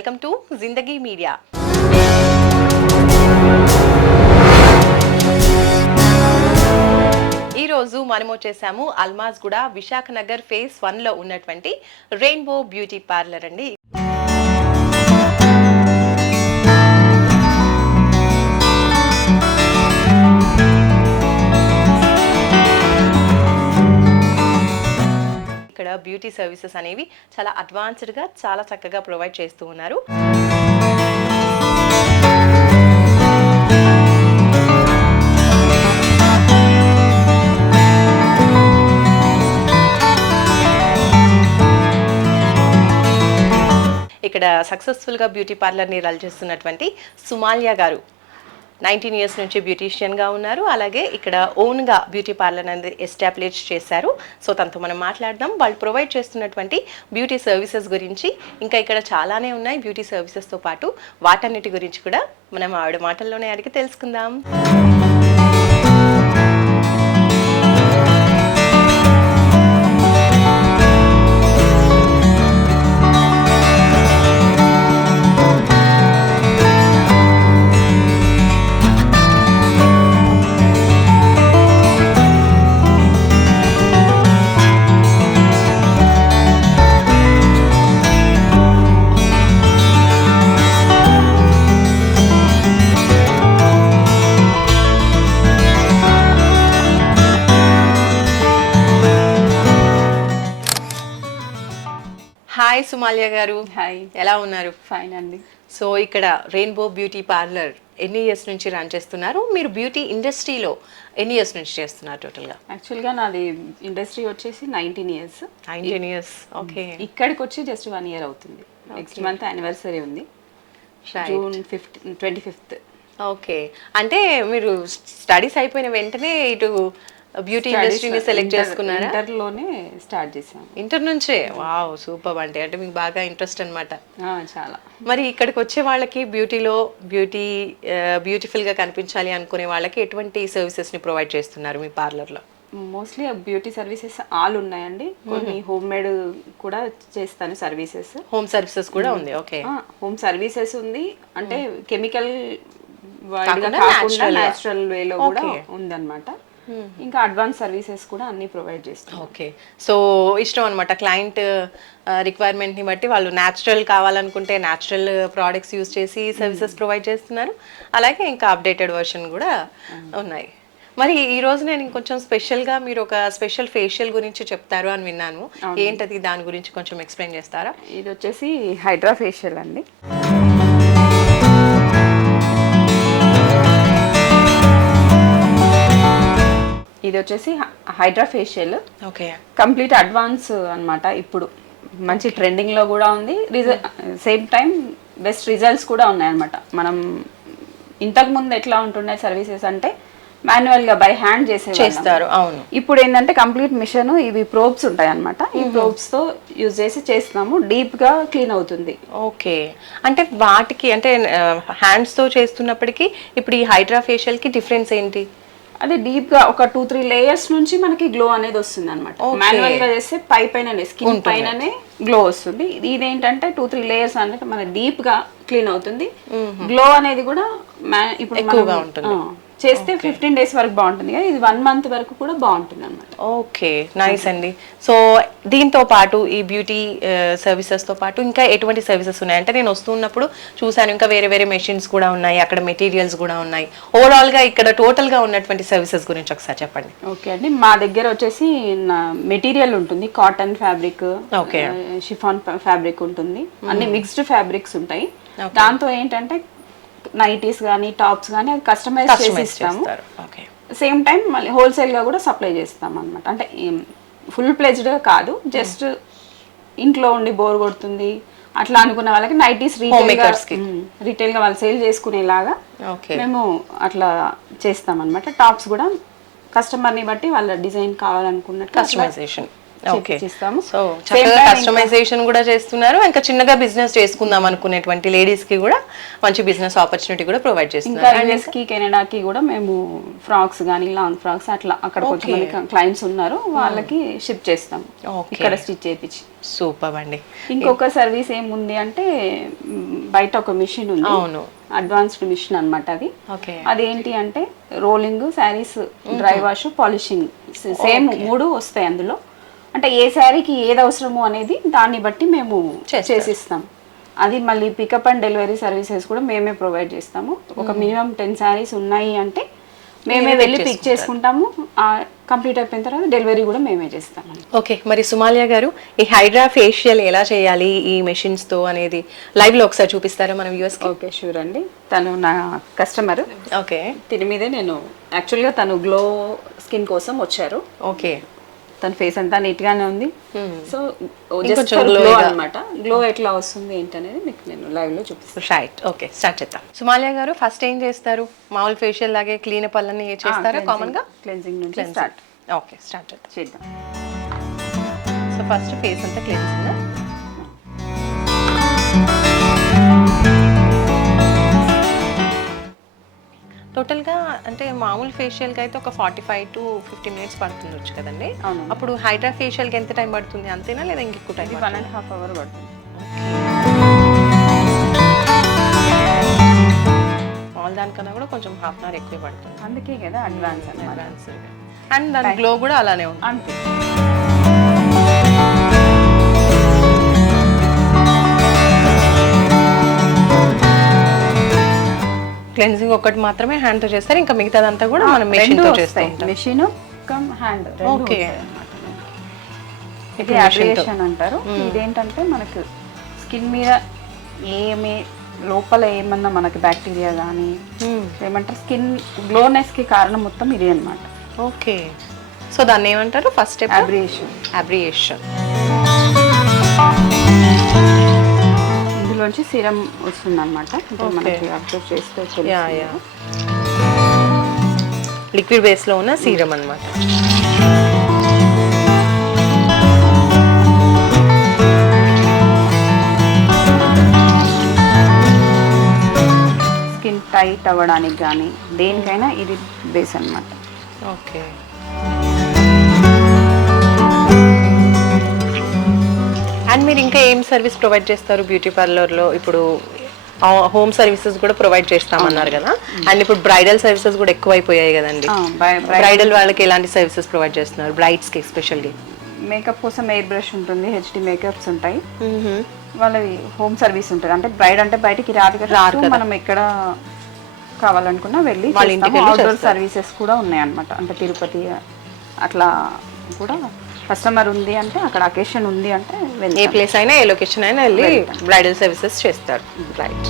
Welcome to Zindagi media. ఈ రోజు మనం వచ్చేసాము అల్మాజ్ గూడ విశాఖ నగర్ ఫేజ్ 1 లో ఉన్నటువంటి రెయిన్బో బ్యూటీ పార్లర్ అండి. ఇక్కడ బ్యూటీ సర్వీసెస్ అనేవి చాలా అడ్వాన్స్డ్ గా చాలా చక్కగా ప్రొవైడ్ చేస్తూ ఉన్నారు. ఇక్కడ సక్సెస్ఫుల్ గా బ్యూటీ పార్లర్ ని రన్ చేస్తున్నటువంటి సుమాల్యా గారు 19 years నుంచి బ్యూటీషియన్ గా ఉన్నారు. అలాగే ఇక్కడ ఓన్ గా బ్యూటీ పార్లర్ అనేది ఎస్టాబ్లిష్ చేశారు. సో తనతో మనం మాట్లాడదాం. వాళ్ళు ప్రొవైడ్ చేస్తున్నటువంటి బ్యూటీ సర్వీసెస్ గురించి, ఇంకా ఇక్కడ చాలానే ఉన్నాయి బ్యూటీ సర్వీసెస్ తో పాటు వాటన్నిటి గురించి కూడా మనం ఆవిడ మాటల్లోనే అడిగి తెలుసుకుందాం. హాయ్ సుమాల్యా గారు. హాయ్, ఎలా ఉన్నారు? ఫైన్ అండి. సో ఇక్కడ రెయిన్బో బ్యూటీ పార్లర్ ఎన్ని ఇయర్స్ నుంచి రన్ చేస్తున్నారు? మీరు బ్యూటీ ఇండస్ట్రీలో ఎన్ని ఇయర్స్ నుంచి చేస్తున్నారు టోటల్గా? యాక్చువల్గా నాది ఇండస్ట్రీ వచ్చేసి 19 years. 19 years. ఓకే. ఇక్కడికి వచ్చి జస్ట్ 1 year అవుతుంది. నెక్స్ట్ మంత్ యానివర్సరీ ఉంది, June 25th. ఓకే. అంటే మీరు స్టడీస్ అయిపోయిన వెంటనే ఇటు బ్యూటీ ఇండస్ట్రీని సెలెక్ట్ చేసుకున్నారా? ఇంటర్లోనే స్టార్ట్ చేసాం. ఇంటర్ నుంచే? Wow, super. అంటే మీకు బాగా ఇంట్రెస్ట్ అన్నమాట. చాలా. మరి ఇక్కడికి వచ్చే వాళ్ళకి బ్యూటీలో బ్యూటిఫుల్ గా కనిపించాలి అనుకునే వాళ్ళకి ఎటువంటి సర్వీసెస్ ని ప్రొవైడ్ చేస్తున్నారు మీ పార్లర్లో? మోస్ట్లీ బ్యూటీ సర్వీసెస్ ఆల్ ఉన్నాయండి. కొన్ని హోమ్ మేడ్ కూడా చేస్తాను సర్వీసెస్. హోమ్ సర్వీసెస్ కూడా ఉంది. ఓకే. హోమ్ సర్వీసెస్ ఉంది, అంటే కెమికల్ కాకుండా న్యాచురల్ వేలో కూడా ఉందన్నమాట. ఇంకా అడ్వాన్స్ సర్వీసెస్ కూడా అన్ని ప్రొవైడ్ చేస్తాం. ఓకే. సో ఇష్టం అనమాట క్లయింట్ రిక్వైర్మెంట్ ని బట్టి వాళ్ళు న్యాచురల్ కావాలనుకుంటే న్యాచురల్ ప్రోడక్ట్స్ యూజ్ చేసి సర్వీసెస్ ప్రొవైడ్ చేస్తున్నారు. అలాగే ఇంకా అప్డేటెడ్ వర్షన్ కూడా ఉన్నాయి. మరి ఈ రోజు నేను ఇంకొంచెం స్పెషల్గా మీరు ఒక స్పెషల్ ఫేషియల్ గురించి చెప్తారు అని విన్నాను. ఏంటది? దాని గురించి కొంచెం ఎక్స్ప్లెయిన్ చేస్తారా? ఇది వచ్చేసి హైడ్రా ఫేషియల్ అండి. ఇది వచ్చేసి hydra facial. Okay. Complete advance అన్నమాట. ఇప్పుడు మంచి ట్రెండింగ్ లో కూడా ఉంది, సేమ్ టైం బెస్ట్ రిజల్ట్స్ కూడా ఉన్నాయన్నమాట. మనం ఇంతకు ముందు ఎట్లా ఉంటుండే సర్వీసెస్ అంటే మాన్యువల్ గా బై హ్యాండ్ చేస్తారు. అవును. ఇప్పుడు ఏంటంటే కంప్లీట్ మిషన్, ఇవి ప్రోబ్స్ ఉంటాయి అన్నమాట. ఈ ప్రోబ్స్ తో యూజ్ చేసి చేస్తున్నాము. డీప్ గా క్లీన్ అవుతుంది. ఓకే. అంటే వాటికి అంటే హ్యాండ్స్ తో చేస్తున్నప్పటికీ ఇప్పుడు ఈ హైడ్రా ఫేషియల్ కి డిఫరెన్స్ ఏంటి? అదే డీప్ గా ఒక 2-3 layers నుంచి మనకి గ్లో అనేది వస్తుంది అనమాట. మాన్యువల్ గా చేస్తే పైననే స్కిన్ పైననే గ్లో వస్తుంది. ఇదేంటంటే 2-3 layers అనేది మన డీప్ గా క్లీన్ అవుతుంది. గ్లో అనేది కూడా ఇప్పుడు ఎక్కువగా ఉంటుంది. చేస్తే 15 days వరకు బాగుంటుంది, ఇది 1 month వరకు కూడా బాగుంటుంది అనమాట. ఓకే, నైస్ అండి. సో దీంతో పాటు ఈ బ్యూటీ సర్వీసెస్ తో పాటు ఇంకా ఎటువంటి సర్వీసెస్ ఉన్నాయి? అంటే నేను వస్తున్నప్పుడు చూసాను ఇంకా వేరే వేరే మెషిన్స్ కూడా ఉన్నాయి, అక్కడ మెటీరియల్స్ కూడా ఉన్నాయి. ఓవరాల్ గా ఇక్కడ టోటల్ గా ఉన్నటువంటి సర్వీసెస్ గురించి ఒకసారి చెప్పండి. ఓకే అండి, మా దగ్గర వచ్చేసి మెటీరియల్ ఉంటుంది, కాటన్ ఫ్యాబ్రిక్, షిఫాన్ ఫ్యాబ్రిక్ ఉంటుంది, అన్ని మిక్స్డ్ ఫ్యాబ్రిక్స్ ఉంటాయి. దాంతో ఏంటంటే నైటీస్ కానీ టాప్స్ కానీ అది కస్టమైజ్ చేసి ఇస్తాము. సేమ్ టైం మళ్ళీ హోల్సేల్ గా కూడా సప్లై చేస్తాం అనమాట. అంటే ఫుల్ ప్లేజ్డ్ గా కాదు, జస్ట్ ఇంట్లో ఉండి బోర్ కొడుతుంది అట్లా అనుకున్న వాళ్ళకి నైటీస్ రీటైల్ గా వాళ్ళు సేల్ చేసుకునేలాగా మేము అట్లా చేస్తాం అనమాట. టాప్స్ కూడా కస్టమర్ ని బట్టి వాళ్ళ డిజైన్ కావాలనుకున్నట్టు కస్టమైజేషన్ చేపిస్తాము. సో చక్కగా కస్టమైజేషన్ కూడా చేస్తున్నారు, ఇంకా చిన్నగా బిజినెస్ చేసుకుందాం అనుకునేటువంటి లేడీస్ కి కూడా మంచి బిజినెస్ ఆపర్చునిటీ కూడా ప్రొవైడ్ చేస్తున్నారు. ఇంకా యుఎస్ కి కెనడాకి కూడా మేము ఫ్రాక్స్ కానీ లాంగ్ ఫ్రాక్స్ అట్లా అక్కడ కొంచెం క్లయింట్స్ ఉన్నారు, వాళ్ళకి షిప్ చేస్తాము ఇక్కడ స్టిచ్ చేయించి. సూపర్ అండి. ఇంకొక సర్వీస్ ఏముంది అంటే బయట ఒక మిషన్ ఉంది, అవును, అడ్వాన్స్డ్ మిషన్ అన్నమాట అది. అదేంటి అంటే rolling, saris dry wash, polishing same 3 వస్తాయి అందులో. అంటే ఏ శారీకి ఏది అవసరమో అనేది దాన్ని బట్టి మేము చేసిస్తాం. అది మళ్ళీ పికప్ అండ్ డెలివరీ సర్వీసెస్ కూడా మేమే ప్రొవైడ్ చేస్తాము. ఒక మినిమం 10 శారీస్ ఉన్నాయి అంటే మేమే వెళ్ళి పిక్ చేసుకుంటాము, కంప్లీట్ అయిపోయిన తర్వాత డెలివరీ కూడా మేమే చేస్తాము. ఓకే, మరి సుమాలియా గారు ఈ హైడ్రా ఫేషియల్ ఎలా చేయాలి ఈ మెషిన్స్ తో అనేది లైవ్ లో ఒకసారి చూపిస్తారా మన వ్యూవర్స్ కి? ఓకే, షూర్ అండి. తను నా కస్టమర్. ఓకే, దీని మీదే నేను యాక్చువల్గా తను గ్లో స్కిన్ కోసం వచ్చారు. ఓకే, తన ఫేస్ అంతా నీట్ గానే ఉంది. సో జస్ట్ గ్లో అన్నమాట. గ్లో ఎట్లా వస్తుంది ఏంటనేది మీకు నేను లైవ్ లో చూపిస్తాను. రైట్, ఓకే, స్టార్ట్ చేద్దాం. సుమాలియా గారు ఫస్ట్ ఏం చేస్తారు? మామూలు ఫేషియల్ లాగే క్లీన్ అప్ అన్నీ చేస్తారా కామన్ గా? క్లెన్జింగ్ నుంచి స్టార్ట్. ఓకే, స్టార్ట్ చేద్దాం. సో ఫస్ట్ ఫేస్ అంతా క్లీన్సింగ్. టోటల్గా అంటే మామూలు ఫేషియల్కి అయితే ఒక 45 to 50 minutes పడుతుండొచ్చు కదండి. అప్పుడు హైడ్రా ఫేషియల్కి ఎంత టైం పడుతుంది, అంతేనా లేదా ఇంకెక్కువ టైం? 1.5 hours పడుతుంది. మామూలు దానికన్నా కూడా కొంచెం హాఫ్ అన్ అవర్ ఎక్కువ పడుతుంది. అందుకే కదా అడ్వాన్స్ అండ్ దాని గ్లో కూడా అలానే ఉంది. అంతే. క్లెన్జింగ్ ఒకటి మాత్రమే హ్యాండ్ తో చేస్తారు, ఇంకా మిగతాదంతా కూడా మనం మెషిన్ తో చేస్తాం. Machine come hand. ఓకే, ఇది అబ్రియేషన్ అంటారు. ఇదేంటంటే మనకు స్కిన్ మీద ఏమి లోపల ఏమన్నా మనకి బ్యాక్టీరియా కానీ ఏమంటారు స్కిన్ గ్లోనెస్ కి కారణం మొత్తం ఇదే అన్నమాట. ఓకే, సో దాన్ని ఏమంటారు? ఫస్ట్ స్టెప్ అబ్రియేషన్. అబ్రియేషన్. ఇందులోంచి సీరం వస్తుంది అనమాట. మనకి అబ్జర్వ్ చేస్తే లిక్విడ్ బేస్ లో ఉన్న సీరం అన్నమాట. స్కిన్ టైట్ అవ్వడానికి కానీ దేనికైనా ఇది బేస్ అన్నమాట. ఓకే, అండ్ మీరు ఇంకా ఏం సర్వీస్ ప్రొవైడ్ చేస్తారు బ్యూటీ పార్లర్లో? ఇప్పుడు హోమ్ సర్వీసెస్ కూడా ప్రొవైడ్ చేస్తామన్నారు కదా, అండ్ ఇప్పుడు బ్రైడల్ సర్వీసెస్ కూడా ఎక్కువ అయిపోయాయి కదండి. బ్రైడల్ వాళ్ళకి ఎలాంటి సర్వీసెస్ ప్రొవైడ్ చేస్తున్నారు బ్రైడ్స్ కి ఎస్పెషల్లీ? మేకప్ కోసం ఎయిర్ బ్రష్ ఉంటుంది, హెచ్డి మేకప్స్ ఉంటాయి, వాళ్ళవి హోమ్ సర్వీస్ ఉంటుంది. అంటే బ్రైడ్ అంటే బయటికి రాదు కదా, మనం ఎక్కడ కావాలనుకున్నా వెళ్ళి అవుట్డోర్ సర్వీసెస్ కూడా ఉన్నాయి అన్నమాట. అంటే తిరుపతి అట్లా కూడా కస్టమర్ ఉంది అంటే అక్కడ అకేషన్ ఉంది అంటే ఏ ప్లేస్ అయినా ఏ లొకేషన్ అయినా వెళ్ళి బ్రైడల్ సర్వీసెస్ చేస్తారు. రైట్,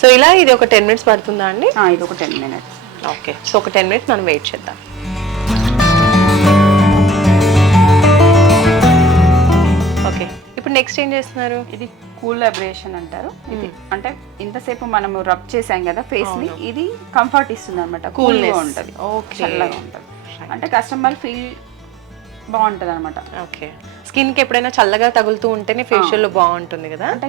సో ఇలా ఇది ఒక 10 minutes పడుతుందా అండి? ఇది ఒక 10 minutes. ఓకే, సో ఒక 10 minutes మనం వెయిట్ చేద్దాం. ఓకే, ఇప్పుడు నెక్స్ట్ ఏం చేస్తున్నారు? ఇది కూల్ అబ్రేషన్ అంటారు. ఇది అంటే ఇంతసేపు మనము రబ్ చేసాం కదా ఫేస్ ని, ఇది కంఫర్ట్ ఇస్తుంది అనమాట. కూల్ గా ఉంటుంది, చల్లగా ఉంటుంది. అంటే కస్టమర్ ఫీల్ బాగుంటుంది అనమాట. ఓకే, స్కిన్ కి ఎప్పుడైనా చల్లగా తగులుతూ ఉంటేనే ఫేషియల్ లో బాగుంటుంది కదా. అంటే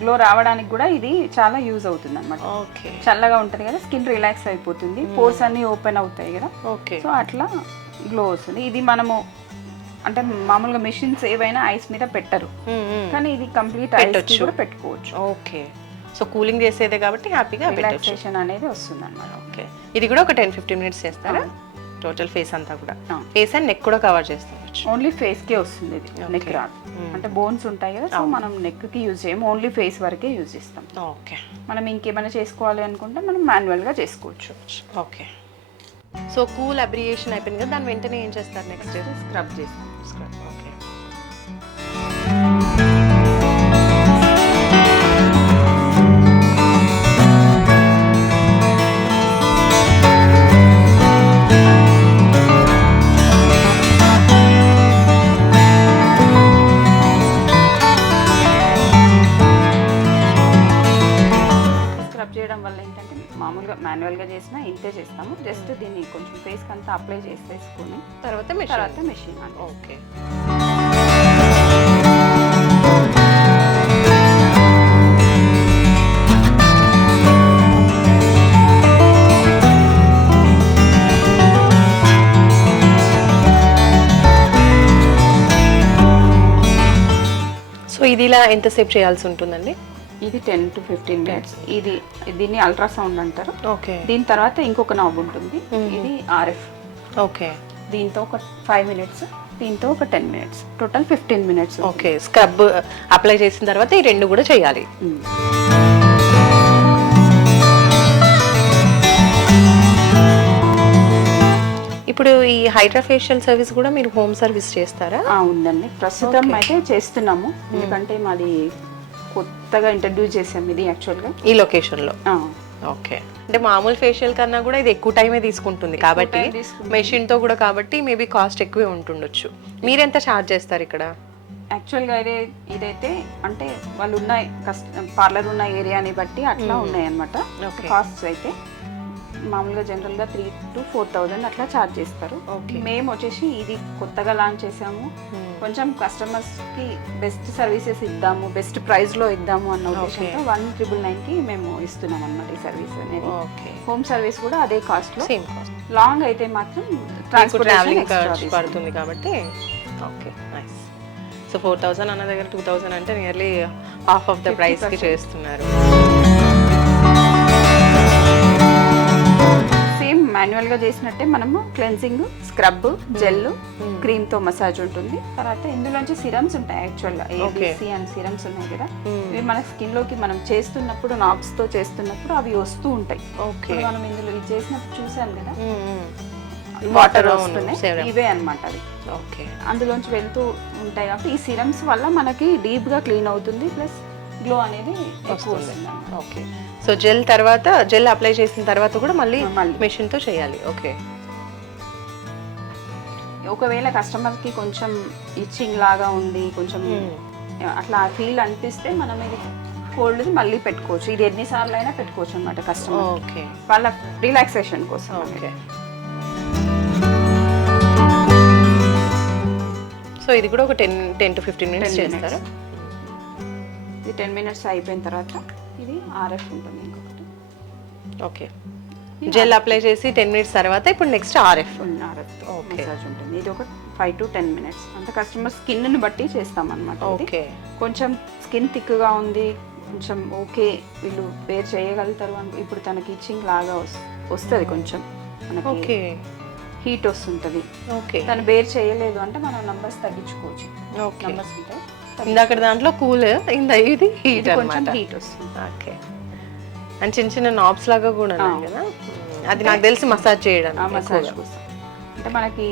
గ్లో రావడానికి కూడా ఇది చాలా యూజ్ అవుతుంది అనమాట. ఓకే, చల్లగా ఉంటుంది కదా, స్కిన్ రిలాక్స్ అయిపోతుంది, పోర్స్ అన్ని ఓపెన్ అవుతాయి కదా. ఓకే, సో అట్లా గ్లో వస్తుంది. ఇది మనము అంటే మామూలుగా మెషిన్స్ ఏవైనా ఐస్ మీద పెట్టరు, కానీ ఇది కంప్లీట్ ఐస్ కూడా పెట్టుకోవచ్చు. ఓకే, సో కూలింగ్ చేసేదే కాబట్టి హ్యాపీగా రిలాక్సేషన్ అనేది వస్తుంది అన్నమాట. ఓకే, ఇది కూడా ఒక 10-15 minutes చేస్తారా? టోటల్ ఫేస్ అంతా కూడా, ఫేస్ అండ్ నెక్ కూడా కవర్ చేస్తారు? ఓన్లీ ఫేస్ కే వస్తుంది ఇది, నెక్ రాదు. అంటే బోన్స్ ఉంటాయి కదా, సో మనం నెక్ కి యూజ్ చేయము, ఓన్లీ ఫేస్ వరకే యూజ్ చేస్తాం. ఓకే, మనం ఇంకేమైనా చేసుకోవాలి అనుకుంటే మనం మాన్యువల్ గా చేసుకోవచ్చు. ఓకే, సో కూల్ అబ్రియేషన్ అయిపోయింది కదా, దాని వెంటనే ఏం చేస్తారు? నెక్స్ట్ స్క్రబ్ చేస్తాం. స్క్రబ్. ఓకే, చేయడం వల్ల ఏంటంటే మామూలుగా మాన్యువల్గా చేసినా ఇంతే చేస్తాము. జస్ట్ దీని దీన్ని కొంచెం ఫేస్కి అంతా అప్లై చేసేసుకొని తర్వాత మెషిన్ అంటే ఓకే. సో ఇది ఇలా ఎంతసేపు చేయాల్సి ఉంటుందండి? ఇది 10 to 15 minutes. దీన్ని అల్ట్రాసౌండ్ అంటారు. ఓకే. దీని తర్వాత ఇంకొక నాబ్ ఉంటుంది, ఇది RF. ఓకే. దీంతో ఒక 5 minutes, దీంతో ఒక 10 minutes, total 15 minutes. Okay. Scrub apply చేసిన తర్వాత ఈ రెండు కూడా చేయాలి. ఇప్పుడు ఈ హైడ్రా ఫేషియల్ సర్వీస్ కూడా మీరు హోమ్ సర్వీస్ చేస్తారా? ఉందండి, ప్రస్తుతం అయితే చేస్తున్నాము. ఎందుకంటే మాది కొత్తగా ఇంట్రడ్యూస్ చేసాం ఇది యాక్చువల్గా ఈ లొకేషన్లో. ఓకే. అంటే మామూలు ఫేషియల్ కన్నా కూడా ఇది ఎక్కువ టైమే తీసుకుంటుంది కాబట్టి మెషిన్తో కూడా కాబట్టి మేబీ కాస్ట్ ఎక్కువే ఉంటుండొచ్చు. మీరెంత ఛార్జ్ చేస్తారు ఇక్కడ? యాక్చువల్గా ఇదైతే అంటే వాళ్ళు ఉన్న పార్లర్ ఉన్న ఏరియాని బట్టి అట్లా ఉన్నాయి అనమాట కాస్ట్స్. అయితే మామూలుగా జనరల్గా 3,000 to 4,000 అట్లా ఛార్జ్ చేస్తారు. మేము వచ్చేసి ఇది కొత్తగా లాంచ్ చేసాము, కొంచెం కస్టమర్స్కి బెస్ట్ సర్వీసెస్ ఇద్దాము, బెస్ట్ ప్రైస్లో ఇద్దాము అన్న ఉద్దేశంతో 1,999కి మేము ఇస్తున్నాం అన్నమాట ఈ సర్వీస్ అనేది. హోమ్ సర్వీస్ కూడా అదే కాస్ట్లో. లాంగ్ అయితే మాత్రం ట్రావెలింగ్ ఖర్చు పడుతుంది కాబట్టి. Okay, nice. సో 4,000 అన్న దగ్గర 2,000 అంటే నియర్లీ హాఫ్ ఆఫ్ ద ప్రైస్కి చేస్తున్నారు. సేమ్ మాన్యువల్గా చేసినట్టే మనము క్లెన్సింగ్, స్క్రబ్, జెల్, క్రీమ్తో మసాజ్ ఉంటుంది. తర్వాత ఇందులోంచి సిరమ్స్ ఉంటాయి యాక్చువల్గా, ABC అండ్ సిరమ్స్ ఉన్నాయి కదా, ఇవి మన స్కిన్లోకి మనం చేస్తున్నప్పుడు నాబ్స్తో చేస్తున్నప్పుడు అవి వస్తూ ఉంటాయి. మనం ఇందులో ఇది చేసినప్పుడు చూసాం కదా, వాటర్ వస్తున్నాయి, ఇవే అనమాట అవి. ఓకే. అందులోంచి వెళ్తూ ఉంటాయి కాబట్టి ఈ సిరమ్స్ వల్ల మనకి డీప్గా క్లీన్ అవుతుంది, ప్లస్ గ్లో అనేది ఎక్కువ వస్తుంది. ఓకే. సో జెల్ అప్లై చేసిన తర్వాత కూడా మళ్ళీ మెషిన్తో చేయాలి. ఓకే. ఒకవేళ కస్టమర్కి కొంచెం ఇచ్చింగ్ లాగా ఉంది, కొంచెం అట్లా ఫీల్ అనిపిస్తే మనం ఇది కోల్డ్ది మళ్ళీ పెట్టుకోవచ్చు. ఇది ఎన్నిసార్లు అయినా పెట్టుకోవచ్చు అనమాట కస్టమర్. ఓకే. వాళ్ళ రిలాక్సేషన్ కోసం. ఓకే. సో ఇది కూడా ఒక 10 to 15 minutes చేస్తారా? ఇది 10 minutes అయిపోయిన తర్వాత ఇది RF ఉంటుంది ఇంకొకటి. ఓకే. జెల్ అప్లై చేసి 10 minutes తర్వాత ఇప్పుడు నెక్స్ట్ RF మసాజ్ ఉంటుంది. ఇది ఒక 5 to 10 minutes. అంటే కస్టమర్ స్కిన్ని బట్టి చేస్తాం అనమాట. ఓకే. కొంచెం స్కిన్ థిక్గా ఉంది, కొంచెం ఓకే వీళ్ళు వేర్ చేయగలుగుతారు అని, ఇప్పుడు తనకి ఇచ్చింగ్ లాగా వస్తుంది, కొంచెం మనకి హీట్ వస్తుంటుంది. ఓకే. తను బేర్ చేయలేదు అంటే మనం నంబర్స్ తగ్గించుకోవచ్చు. నంబర్స్ ఉంటాయి. ఇందాక దాంట్లో కూల్, ఇది హీట్ కొంచెం హీట్ వస్తుంది. ఓకే. అండ్ చిన్న చిన్న నాబ్స్ లాగా కూడా ఉన్నాయి కదా, అది నాకు తెలిసి మసాజ్ చేయడానికి. మసాజ్ కోసం అంటే మనకి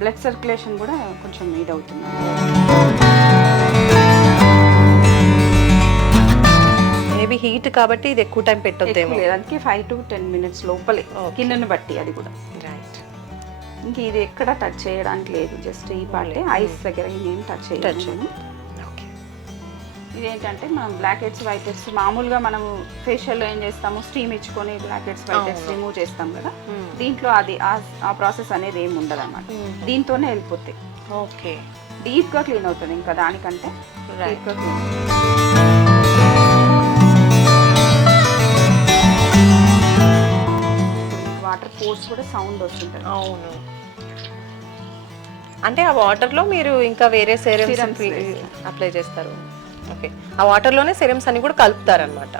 బ్లడ్ సర్క్యులేషన్ కూడా కొంచెం ఇది అవుతుంది. మేబీ హీట్ కాబట్టి ఇది ఎక్కువ టైం పెట్టొద్దేమో. అందుకే 5 to 10 minutes లోపలే, స్కిన్ని బట్టి అది కూడా. రైట్. ఇంక ఇది ఎక్కడ టచ్ చేయడానికి లేదు, జస్ట్ ఈ పార్టే ఐస్ దగ్గర నేను టచ్ చేయను. ఇదేంటంటే మనం బ్లాక్ హెడ్స్, వైట్ హెడ్స్ మామూలుగా మనము ఫేషియల్లో ఏం చేస్తాము, స్టీమ్ ఇచ్చుకొని black heads, white heads remove చేస్తాం కదా, దీంట్లో అది ఆ ప్రాసెస్ అనేది ఏమి ఉండదు అన్నమాట. దీంతోనే వెళ్ళిపోతాయి. ఓకే. డీప్గా క్లీన్ అవుతుంది, ఇంకా దానికంటే డీప్గా క్లీన్. వాటర్ ఫోర్స్ కూడా సౌండ్ వస్తుంటుంది. అవును. అంటే ఆ వాటర్లో మీరు ఇంకా వేరే సిరమ్స్ అప్లై చేస్తారు. ఓకే. ఆ వాటర్లోనే సిరమ్స్ అన్ని కూడా కలుపుతారనమాట.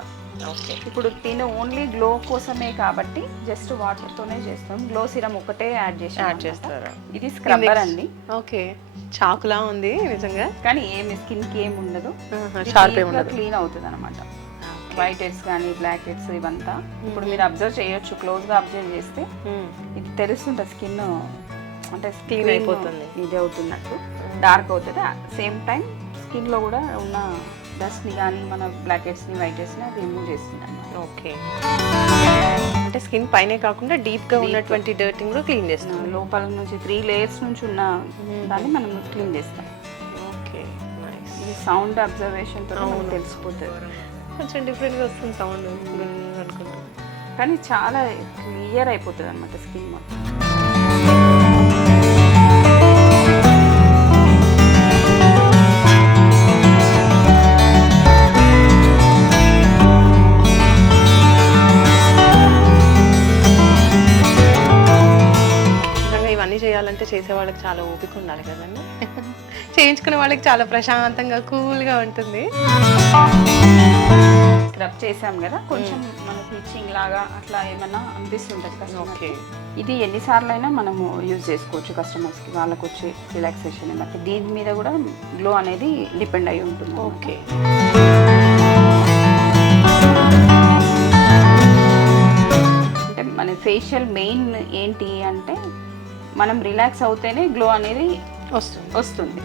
ఓకే. ఇప్పుడు తినే ఓన్లీ గ్లో కోసమే కాబట్టి జస్ట్ వాటర్తోనే చేస్తాం. గ్లో సిరమ్ ఒకటే యాడ్ చేస్తారు. ఇది స్క్రబ్బర్ అండి. ఓకే. చాకులా ఉంది నిజంగా, కానీ ఏమి స్కిన్కి ఏమి ఉండదు, క్లీన్ అవుతుంది అనమాట. వైట్ హెడ్స్ కానీ బ్లాక్ హెడ్స్ ఇవంతా ఇప్పుడు మీరు అబ్జర్వ్ చేయొచ్చు, క్లోజ్గా అబ్జర్వ్ చేస్తే ఇది తెలుస్తుంటుంది. స్కిన్ అంటే క్లీన్ అయిపోతుంది, ఇది అవుతున్నట్టు డార్క్ అవుతుంది. సేమ్ టైం స్కిన్లో కూడా ఉన్న డస్ట్ని కానీ మన బ్లాక్ హెడ్స్ని, వైట్ హెడ్స్ని అది రిమూవ్ చేస్తుంది అన్నమాట. ఓకే. అంటే స్కిన్ పైనే కాకుండా డీప్గా ఉన్నటువంటి డర్ట్ని కూడా క్లీన్ చేస్తుంది. లోపల నుంచి 3 layers నుంచి ఉన్న దాన్ని మనం క్లీన్ చేస్తాం. Okay, nice. ఈ సౌండ్ అబ్జర్వేషన్తో మనకు తెలిసిపోతుంది. కొంచెం డిఫరెంట్గా వస్తుంది సౌండ్ అనుకుంటా. కానీ చాలా క్లియర్ అయిపోతుంది అనమాట స్కిన్ మొత్తం. ఇవన్నీ చేయాలంటే చేసే వాళ్ళకి చాలా ఓపిక ఉండాలి కదండి. చేయించుకునే వాళ్ళకి చాలా ప్రశాంతంగా కూల్గా ఉంటుంది. స్క్రబ్ చేసాం కదా, కొంచెం మనకి ఇచ్చింగ్ లాగా అట్లా ఏమన్నా అనిపిస్తుంటుంది కస్టమర్కి. ఇది ఎన్నిసార్లు అయినా మనము యూజ్ చేసుకోవచ్చు కస్టమర్స్కి, వాళ్ళకి వచ్చే రిలాక్సేషన్ బట్టి. దీని మీద కూడా గ్లో అనేది డిపెండ్ అయి ఉంటుంది. ఓకే, అంటే మన ఫేషియల్ మెయిన్ ఏంటి అంటే మనం రిలాక్స్ అవుతేనే గ్లో అనేది వస్తుంది.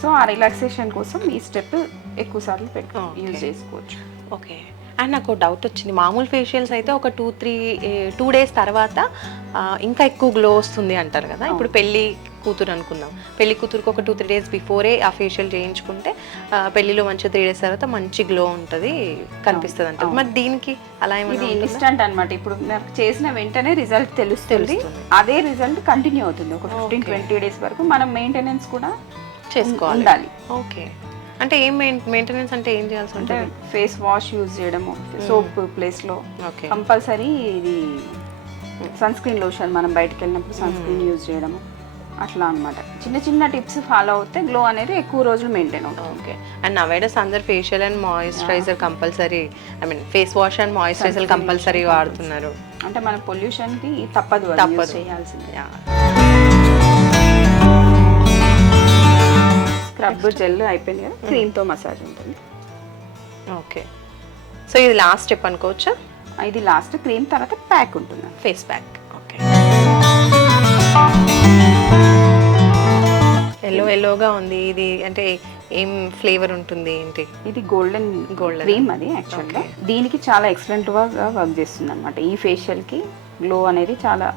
సో ఆ రిలాక్సేషన్ కోసం ఈ స్టెప్ ఎక్కువ సార్లు యూజ్ చేసుకోవచ్చు. ఓకే. అండ్ నాకు డౌట్ వచ్చింది, మామూలు ఫేషియల్స్ అయితే ఒక 2 డేస్ తర్వాత ఇంకా ఎక్కువ గ్లో వస్తుంది అంటారు కదా. ఇప్పుడు పెళ్ళి కూతురు అనుకుందాం, పెళ్లి కూతురుకి ఒక 2-3 డేస్ బిఫోరే ఆ ఫేషియల్ చేయించుకుంటే పెళ్లిలో మంచి 3 డేస్ తర్వాత మంచి గ్లో ఉంటుంది, కనిపిస్తుంది అంటారు. మరి దీనికి అలా ఇది ఇన్స్టంట్ అనమాట. ఇప్పుడు నాకు చేసిన వెంటనే రిజల్ట్ తెలుస్తుంది. అదే రిజల్ట్ కంటిన్యూ అవుతుంది ఒక 15-20 డేస్ వరకు. మనం మెయింటెనెన్స్ కూడా చేసుకోవాలి. ఓకే. అంటే ఏం మెయింటెనెన్స్ అంటే ఏం చేయాల్సి ఉంటుంది? ఫేస్ వాష్ యూజ్ చేయడము, సోప్ ప్లేస్లో కంపల్సరీ. ఇది సన్ స్క్రీన్ లోషన్, మనం బయటకు వెళ్ళినప్పుడు సన్ స్క్రీన్ యూజ్ చేయడము, అట్లా అనమాట. చిన్న చిన్న టిప్స్ ఫాలో అవుతే గ్లో అనేది ఎక్కువ రోజులు మెయింటైన్ అవుతుంది. ఓకే. అండ్ నవేడస్ అందరు facial and moisturiser compulsory, I mean face wash and moisturiser compulsory వాడుతున్నారు. అంటే మన పొల్యూషన్కి తప్పదు చేయాల్సింది. స్క్రబ్ జెల్ అయిపోయింది కదా, క్రీమ్తో మసాజ్ ఉంటుంది. ఓకే. సో ఇది లాస్ట్ స్టెప్ అనుకోవచ్చా? ఇది లాస్ట్. క్రీమ్ తర్వాత ప్యాక్ ఉంటుంది, ఫేస్ ప్యాక్. ఓకే. ఎల్లోగా ఉంది ఇది, అంటే ఏం ఫ్లేవర్ ఉంటుంది ఏంటి? ఇది గోల్డెన్ క్రీమ్ అది యాక్చువల్గా. దీనికి చాలా ఎక్సలెంట్ వర్క్ చేస్తుంది అనమాట. ఈ ఫేషియల్ కి గ్లో అనేది చాలా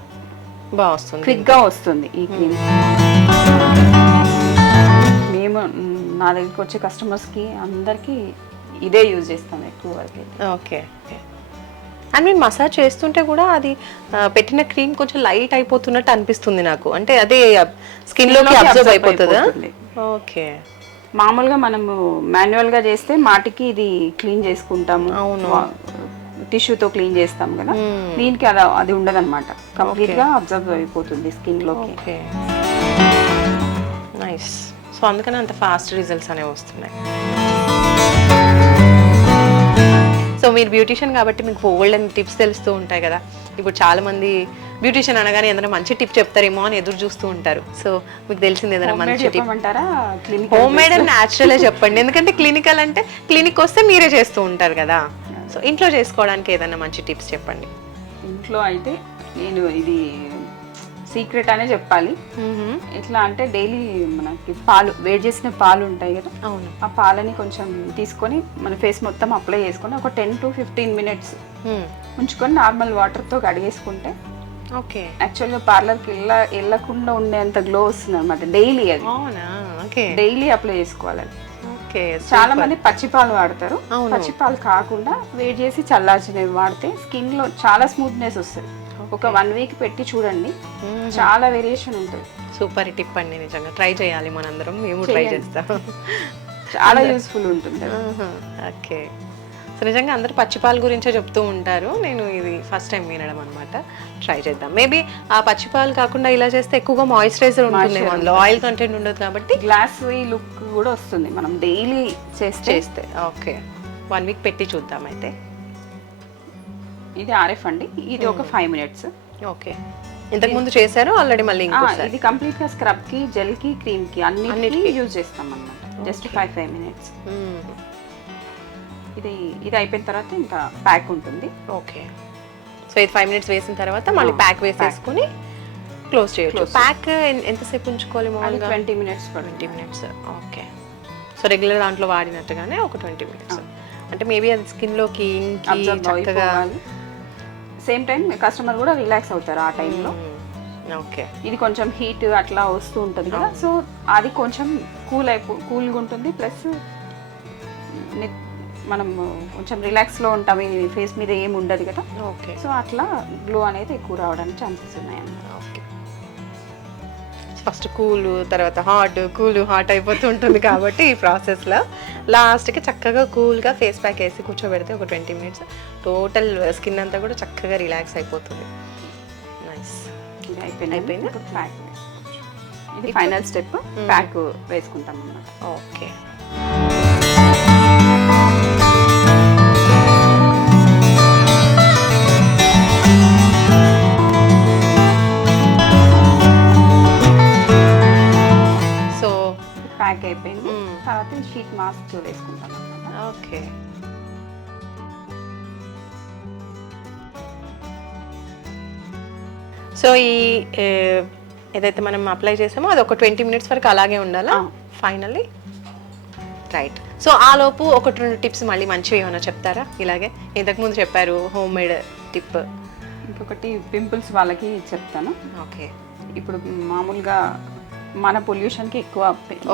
బాగా వస్తుంది, క్విక్ గా వస్తుంది ఈ క్రీమ్. మేము నా దగ్గరికి వచ్చే కస్టమర్స్కి అందరికీ ఇదే యూజ్ చేస్తాం ఎక్కువ వరకు. ఓకే. అండ్ మీరు మసాజ్ చేస్తుంటే కూడా అది పెట్టిన క్రీమ్ కొంచెం లైట్ అయిపోతున్నట్టు అనిపిస్తుంది నాకు. అంటే అదే స్కిన్లోకి అబ్జర్వ్ అయిపోతుందా? ఓకే. మామూలుగా మనము మాన్యువల్గా చేస్తే మాటికి ఇది క్లీన్ చేసుకుంటాము, అవును, టిష్యూతో క్లీన్ చేస్తాం కదా. దీనికి అది ఉండదన్నమాట, కంప్లీట్గా అబ్జర్వ్ అయిపోతుంది స్కిన్లోకి. నైస్. సో అందుకని అంత ఫాస్ట్ రిజల్ట్స్ అనేవి వస్తున్నాయి. సో మీరు బ్యూటిషియన్ కాబట్టి మీకు గోల్డెన్ టిప్స్ తెలుస్తూ ఉంటాయి కదా. ఇప్పుడు చాలా మంది బ్యూటిషియన్ అనగానే ఏదైనా మంచి టిప్ చెప్తారేమో అని ఎదురు చూస్తూ ఉంటారు. సో మీకు తెలిసింది ఏదైనా మంచి టిప్? హోమ్ మేడ్ అండ్ న్యాచురలే చెప్పండి, ఎందుకంటే క్లినికల్ అంటే క్లినిక్ వస్తే మీరే చేస్తూ ఉంటారు కదా. సో ఇంట్లో చేసుకోవడానికి ఏదైనా మంచి టిప్స్ చెప్పండి. ఇంట్లో అయితే నేను ఇది సీక్రెట్ అనే చెప్పాలి. ఎట్లా అంటే డైలీ మనకి పాలు, వేడి చేసిన పాలు ఉంటాయి కదా, అవును, ఆ పాలని కొంచెం తీసుకొని మన ఫేస్ మొత్తం అప్లై చేసుకొని ఒక 10 to 15 minutes ఉంచుకొని నార్మల్ వాటర్తో కడిగేసుకుంటే ఓకే, యాక్చువల్గా పార్లర్కి వెళ్ళకుండా ఉండేంత గ్లో వస్తుంది అనమాట డైలీ. అది డైలీ అప్లై చేసుకోవాలి. చాలా మంది పచ్చిపాలు వాడతారు. పచ్చిపాలు కాకుండా వేడి చేసి చల్లార్చినవి వాడితే స్కిన్ లో చాలా స్మూత్నెస్ వస్తుంది. ఒక 1 week పెట్టి చూడండి, చాలా వేరియేషన్ ఉంటుంది. సూపర్ టిప్ అండి, నిజంగా ట్రై చేయాలి మనందరం, మేము ట్రై చేస్తాం. చాలా యూస్ఫుల్ ఉంటుంది. ఓకే. సో నిజంగా అందరూ పచ్చిపాలు గురించే చెప్తూ ఉంటారు, నేను ఇది ఫస్ట్ టైం వినడం అనమాట. ట్రై చేద్దాం. మేబీ ఆ పచ్చిపాలు కాకుండా ఇలా చేస్తే ఎక్కువగా మాయిశ్చరైజర్ ఉంటుంది, అందులో ఆయిల్ కంటెంట్ ఉండదు కాబట్టి గ్లాస్ లుక్ కూడా వస్తుంది మనం డైలీ చేస్తే. ఓకే, 1 week పెట్టి చూద్దాం అయితే. ఇది ఆర్ఎఫ్ అండి, ఇది ఒక 5 minutes. ఓకే. ఇంతకు ముందు చేశారు ఆల్రెడీ, మళ్ళీ ఇది కంప్లీట్ గా స్క్రబ్ కి, జెల్ కి, క్రీమ్ కి అన్నిటికీ యూజ్ చేస్తాం అన్నమాట. Just 5 minutes. ఇది అయిపోయిన తర్వాత ఇంకా ప్యాక్ ఉంటుంది. ఓకే. సో ఇది 5 minutes వేసిన తర్వాత మళ్ళీ ప్యాక్ వేసేసుకుని క్లోజ్ చేయొచ్చు. ప్యాక్ ఎంతసేపు ఉంచుకోవాలి మామూలుగా? 20 minutes. 20 minutes. Okay. So regular దాంట్లో వాడినట్టుగానే ఒక 20 minutes. అంటే మేబీ అది స్కిన్లోకి చక్కగా, సేమ్ టైం కస్టమర్ కూడా రిలాక్స్ అవుతారు ఆ టైంలో. ఓకే. ఇది కొంచెం హీట్ అట్లా వస్తూ ఉంటుంది కదా, సో అది కొంచెం కూల్గా ఉంటుంది. ప్లస్ మనం కొంచెం రిలాక్స్లో ఉంటాం, ఈ ఫేస్ మీద ఏమి ఉండదు కదా. ఓకే. సో అట్లా గ్లో అనేది ఎక్కువ రావడానికి ఛాన్సెస్ ఉన్నాయి అన్నమాట. ఓకే. ఫస్ట్ కూల్, తర్వాత హాట్, కూల్ హాట్ అయిపోతూ ఉంటుంది కాబట్టి ఈ ప్రాసెస్లో లాస్ట్కి చక్కగా కూల్గా ఫేస్ ప్యాక్ వేసి కూర్చోబెడితే ఒక 20 minutes టోటల్ స్కిన్ అంతా కూడా చక్కగా రిలాక్స్ అయిపోతుంది. నైస్. ఇది అయిపోయింది. ఇప్పుడు ప్యాక్ ఇది ఫైనల్ స్టెప్, ప్యాక్ వేసుకుంటాం అన్నమాట. ఓకే. సో ప్యాక్ అయిపోయింది. తర్వాత షీట్ మాస్క్ వేసుకుంటాం అన్నమాట. ఓకే. సో ఈ ఏదైతే మనం అప్లై చేసామో అది ఒక 20 minutes వరకు అలాగే ఉండాలా ఫైనల్లీ? రైట్. సో ఆ లోపు ఒకటి 2 టిప్స్ మళ్ళీ మంచివి ఏమైనా చెప్తారా? ఇలాగే ఇంతకుముందు చెప్పారు హోమ్ మేడ్ టిప్. ఇంకొకటి పింపుల్స్ వాళ్ళకి చెప్తాను. ఓకే. ఇప్పుడు మామూలుగా మన పొల్యూషన్కి ఎక్కువ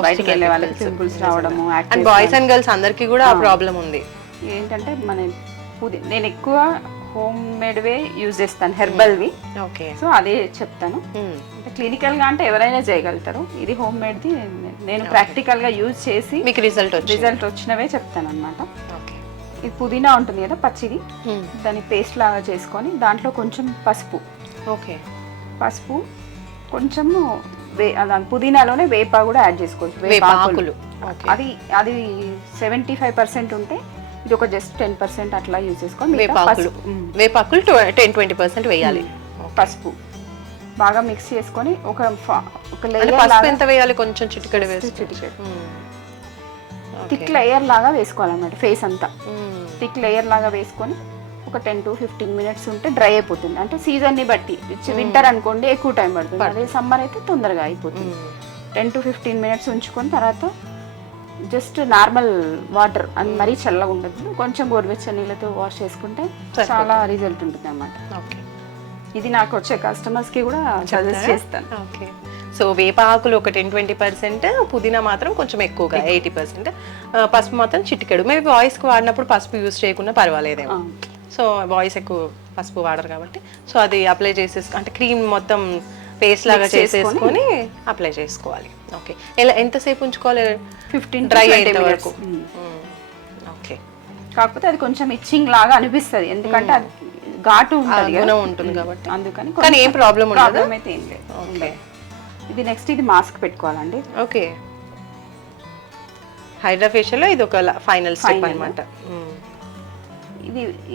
బయటికి వెళ్ళే వాళ్ళకి పింపుల్స్ రావడము, అండ్ బాయ్స్ అండ్ గర్ల్స్ అందరికీ కూడా ఆ ప్రాబ్లం ఉంది. ఏంటంటే నేను ఎక్కువ హోమ్ మేడ్వే యూజ్ చేస్తాను, హెర్బల్వి. ఓకే. సో అదే చెప్తాను. అంటే క్లినికల్గా అంటే ఎవరైనా చేయగలుగుతారు, ఇది హోమ్ మేడ్ది నేను ప్రాక్టికల్గా యూజ్ చేసి మీకు రిజల్ట్ వచ్చినవే చెప్తాను అనమాట. ఓకే. ఇది పుదీనా ఉంటుంది కదా పచ్చిది, దాన్ని పేస్ట్ లాగా చేసుకొని దాంట్లో కొంచెం పసుపు. ఓకే. పసుపు కొంచెము పుదీనాలోనే వేప కూడా యాడ్ చేసుకోవచ్చు. వేపాకులు అది 75% ఉంటే ఇది ఒక జస్ట్ 10% అట్లా యూజ్ చేసుకోవాలి. వేపాకులు 10-20% వేయాలి. పసుపు బాగా మిక్స్ చేసుకొని ఒక లేయర్ పసుపు ఎంత వేయాలి? కొంచెం చిటికెడు వేసి థిక్ లేయర్ లాగా వేసుకోవాలన్నమాట. ఫేస్ అంతా థిక్ లేయర్ లాగా వేసుకొని ఒక 10 to 15 minutes ఉంటే డ్రై అయిపోతుంది. అంటే సీజన్ని బట్టి, వింటర్ అనుకోండి ఎక్కువ టైం పడుతుంది, అదే సమ్మర్ అయితే తొందరగా అయిపోతుంది. 10 to 15 minutes ఉంచుకొని తర్వాత జస్ట్ నార్మల్ వాటర్, అది మరీ చల్లగా ఉండదు, కొంచెం గోరువెచ్చని నీళ్ళతో వాష్ చేసుకుంటే చాలా రిజల్ట్ ఉంటుంది అన్నమాట. ఓకే. ఇది నాకు వచ్చే కస్టమర్స్కి కూడా సజెస్ట్ చేస్తాను. ఓకే. సో వేప ఆకులు ఒక 10-20%, పుదీనా మాత్రం కొంచెం ఎక్కువగా 80%, పసుపు మాత్రం చిటికెడు. మేబీ బాయ్స్కి వాడినప్పుడు పసుపు యూజ్ చేయకుండా పర్వాలేదేమో. సో బాయ్స్ ఎక్కువ పసుపు వాడరు కాబట్టి సో అది అప్లై చేసేసి అంటే క్రీమ్ మొత్తం పేస్ట్ లాగా చేసేసుకొని అప్లై చేసుకోవాలి. ఓకే. ఎలా ఎంతసేపు ఉంచుకోవాలి? 15 డ్రై అయ్యేంత వరకు. ఓకే. కాకపోతే అది కొంచెం ఇచ్చింగ్ లాగా అనిపిస్తుంది, ఎందుకంటే అది ఘాటు ఉంటుంది కాబట్టి. అందుకని కానీ ఏం ప్రాబ్లం అయితే ఏం లేదు. ఓకే. ఇది నెక్స్ట్ ఇది మాస్క్ పెట్టుకోవాలండి. ఓకే. హైడ్రా ఫేషియల్లో ఇది ఒక ఫైనల్ స్టెప్ అన్నమాట.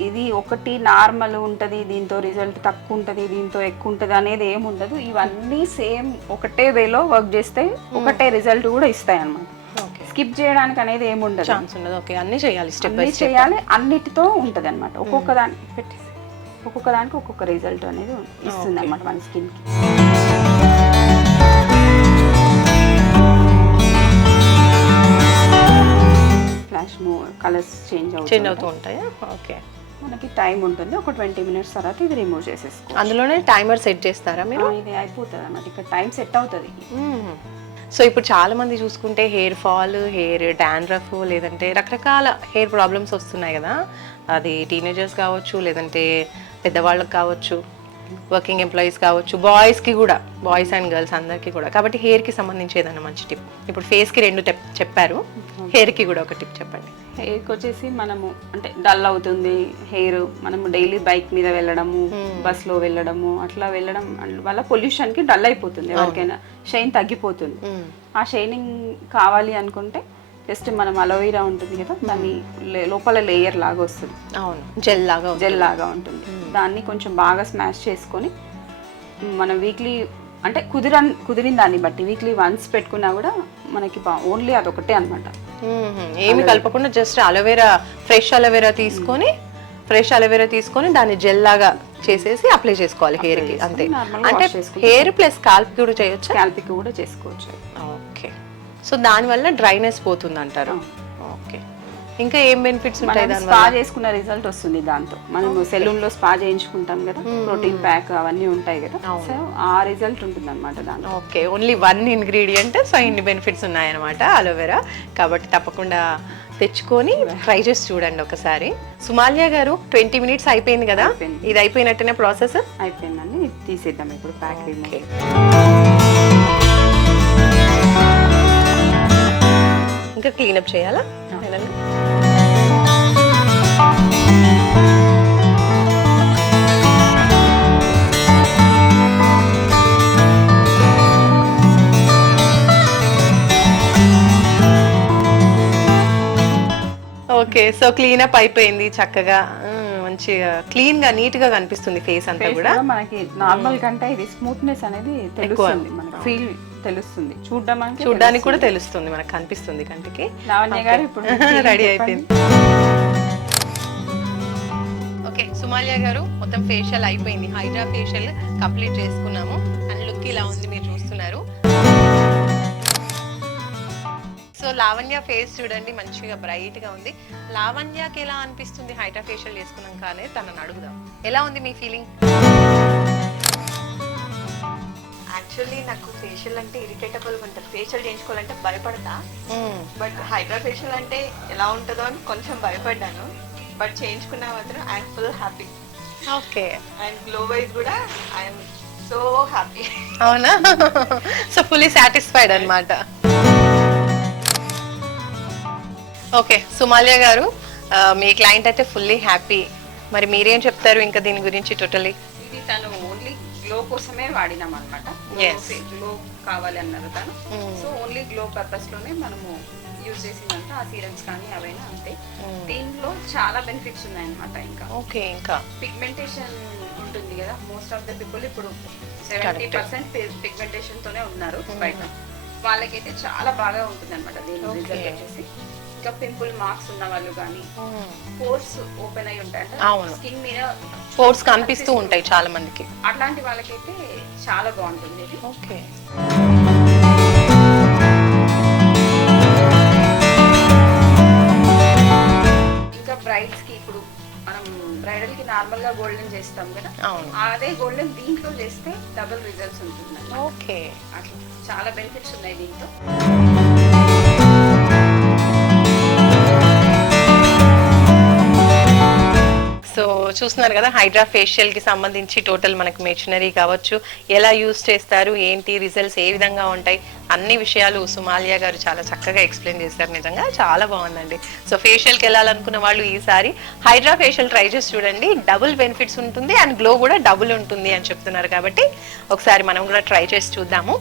ఇది ఒకటి నార్మల్ ఉంటుంది, దీంతో రిజల్ట్ తక్కువ ఉంటుంది, దీంతో ఎక్కువ ఉంటుంది అనేది ఏమి ఉండదు. ఇవన్నీ సేమ్ ఒకటే వేలో వర్క్ చేస్తే ఒకటే రిజల్ట్ కూడా ఇస్తాయి అన్నమాట. స్కిప్ చేయడానికి అనేది ఏమి ఉండదు, ఛాన్స్ ఉండదు. ఓకే. అన్ని చేయాలి, స్టెప్ బై స్టెప్ చేయాలి, అన్నిటితో ఉంటుంది అనమాట. ఒక్కొక్క దానికి ఒక్కొక్క రిజల్ట్ అనేది ఇస్తుంది అనమాట మన స్కిన్కి. ఫ్లాష్ కలర్స్ చేంజ్ అవుతూ ఉంటాయా? ఓకే. మనకి టైం ఉంటుంది, ఒక 20 minutes తర్వాత ఇది రిమూవ్ చేసేసుకో. అందులోనే టైమర్ సెట్ చేస్తారా మీరు? ఇది అయిపోతుంది అన్నమాట, ఇక్కడ టైం సెట్ అవుతుంది. సో ఇప్పుడు చాలా మంది చూసుకుంటే హెయిర్ ఫాల్, హెయిర్ డాండ్రఫ్, లేదంటే రకరకాల హెయిర్ ప్రాబ్లమ్స్ వస్తున్నాయి కదా. అది టీనేజర్స్ కావచ్చు, లేదంటే పెద్దవాళ్ళకి కావచ్చు, వర్కింగ్ ఎంప్లాయీస్ కావచ్చు, బాయ్స్కి కూడా, బాయ్స్ అండ్ గర్ల్స్ అందరికీ కూడా. కాబట్టి హెయిర్కి సంబంధించి ఏదైనా మంచి టిప్, ఇప్పుడు ఫేస్కి 2 టిప్ చెప్పారు, హెయిర్కి కూడా ఒక టిప్ చెప్పండి. హెయిర్కి వచ్చేసి మనము అంటే డల్ అవుతుంది హెయిర్, మనము డైలీ బైక్ మీద వెళ్ళడము, బస్లో వెళ్ళడము, అట్లా వెళ్ళడం వల్ల పొల్యూషన్కి డల్ అయిపోతుంది, ఎవరికైనా షైన్ తగ్గిపోతుంది. ఆ షైనింగ్ కావాలి అనుకుంటే జస్ట్ మనం అలోవెరా ఉంటుంది కదా, దాన్ని లోపల లేయర్ లాగా వస్తుంది. అవును, జెల్ లాగా ఉంటుంది. దాన్ని కొంచెం బాగా స్మాష్ చేసుకొని మనం వీక్లీ అంటే కుదిరిన దాన్ని బట్టి వీక్లీ వన్స్ పెట్టుకున్నా కూడా మనకి ఓన్లీ అదొకటే అనమాట. ఏమి కలపకుండా జస్ట్ అలోవెరా, ఫ్రెష్ అలోవెరా తీసుకొని దాన్ని జెల్ లాగా చేసేసి అప్లై చేసుకోవాలి హెయిర్ కి, అంతే. అంటే హెయిర్ ప్లస్ స్కాల్ప్ కూడా చేయొచ్చు? స్కాల్ప్ కూడా చేసుకోవచ్చు. ఓకే. సో దానివల్ల డ్రైనెస్ పోతుంది అంటారు. ఓకే. ఇంకా ఏం బెనిఫిట్స్ ఉంటాయి దాని స్పా చేసుకున్న రిజల్ట్ వస్తుంది దాంతో. మనం సెలూన్ లో స్పా చేయించుకుంటాం కదా, ప్రోటీన్ ప్యాక్ అవన్నీ ఉంటాయి కదా, సో ఆ రిజల్ట్ ఉంటుంది అనమాట దాంట్లో. ఓకే. ఓన్లీ 1 ఇంగ్రీడియంట్, సో ఇన్ని బెనిఫిట్స్ ఉన్నాయన్నమాట అలోవెరా. కాబట్టి తప్పకుండా తెచ్చుకొని ట్రై చేసి చూడండి ఒకసారి. సుమాల్య గారు 20 మినిట్స్ అయిపోయింది కదా, ఇది అయిపోయినట్టేనే ప్రాసెస్? అయిపోయిందండి, ఇది తీసేద్దాం ఇప్పుడు ప్యాక్ రిమూవ్. ఇంకా క్లీనప్ చేయాలా? ఓకే, సో క్లీనప్ అయిపోయింది చక్కగా, మంచిగా క్లీన్ గా నీట్ గా కనిపిస్తుంది ఫేస్ అంతా కూడా. మనకి నార్మల్ కంటే ఇది స్మూత్నెస్ అనేది తెలుస్తుంది, మనకి ఫీల్ తెలుస్తుంది, చూడడానికి కూడా తెలుస్తుంది, మనకు కనిపిస్తుంది కంటికి. లావణ్య గారు ఇప్పుడు రెడీ అయిపోయింది. ఓకే, సుమాల్య గారు మొత్తం ఫేషియల్ అయిపోయింది, హైడ్రా ఫేషియల్ కంప్లీట్ చేసుకున్నాము. అండ్ లుక్ ఇలా ఉంది, మీరు చూస్తున్నారు. సో లావణ్య ఫేస్ చూడండి, మంచిగా బ్రైట్ గా ఉంది. లావణ్యకి ఎలా అనిపిస్తుంది హైడ్రా ఫేషియల్ చేసుకున్నాక అనేది తనని అడుగుదాం. ఎలా ఉంది మీ ఫీలింగ్? యాక్చువల్లీ నాకు ఫేషియల్ అంటే ఇరిటేటబుల్ ఉంటుంది, ఫేషియల్ చేయించుకోవాలంటే భయపడతా. బట్ హైడ్రా ఫేషియల్ అంటే ఎలా ఉంటుందో అని కొంచెం భయపడ్డాను, బట్ చేయించుకున్న మాత్రం I'm full happy. Okay, and glow wise కూడా ఐఎమ్ సో హ్యాపీ. అవునా? సో ఫుల్లీ సాటిస్ఫైడ్ అన్నమాట. ఓకే సుమాల్య గారు, మీ క్లయింట్ అయితే ఫుల్లీ హ్యాపీ, మరి మీరేం చెప్తారు ఇంకా దీని గురించి? టోటలీ ఇది తను ఓన్లీ గ్లో కోసమే వాడినాం అనమాట, గ్లో కావాలి అన్నారు తను. సో ఓన్లీ గ్లో పర్పస్ లోనే మనము యూజ్ చేసిందంట, ఆ సీరమ్స్ కానీ అవైనా అంతే. దీంట్లో చాలా బెనిఫిట్స్ ఉన్నాయన్నమాట. ఇంకా పిగ్మెంటేషన్ ఉంటుంది కదా, మోస్ట్ ఆఫ్ ద పీపుల్ ఇప్పుడు 70% పిగ్మెంటేషన్ తోనే ఉన్నారు బయట, వాళ్ళకైతే చాలా బాగా ఉంటుంది అనమాట దీని రిజల్ట్ వచ్చేసి. ఇంకా పింపుల్ మార్క్స్ ఉన్న వాళ్ళు కానీ, పోర్స్ ఓపెన్ అయి ఉంటాయి, స్కిన్ మీద పోర్స్ కనిపిస్తూ ఉంటాయి చాలా మందికి, అట్లాంటి వాళ్ళకైతే చాలా బాగుంటుంది ఇది. ఓకే, ఇంకా బ్రైడ్స్ కి ఇప్పుడు మనం బ్రైడల్ కి నార్మల్ గా గోల్డెన్ చేస్తాం కదా, అదే గోల్డెన్ దీంట్లో చేస్తే డబుల్ రిజల్ట్స్ ఉంటుంది. ఓకే, అట్లా చాలా బెనిఫిట్స్ ఉన్నాయి దీంట్లో. సో చూస్తున్నారు కదా, హైడ్రా ఫేషియల్ కి సంబంధించి టోటల్ మనకు మెషినరీ కావచ్చు, ఎలా యూజ్ చేస్తారు, ఏంటి రిజల్ట్స్ ఏ విధంగా ఉంటాయి, అన్ని విషయాలు సుమాల్య గారు చాలా చక్కగా ఎక్స్ప్లెయిన్ చేస్తారు. నిజంగా చాలా బాగుందండి. సో ఫేషియల్కి వెళ్ళాలనుకున్న వాళ్ళు ఈసారి హైడ్రా ఫేషియల్ ట్రై చేసి చూడండి, డబుల్ బెనిఫిట్స్ ఉంటుంది అండ్ గ్లో కూడా డబుల్ ఉంటుంది అని చెప్తున్నారు కాబట్టి ఒకసారి మనం కూడా ట్రై చేసి చూద్దాము.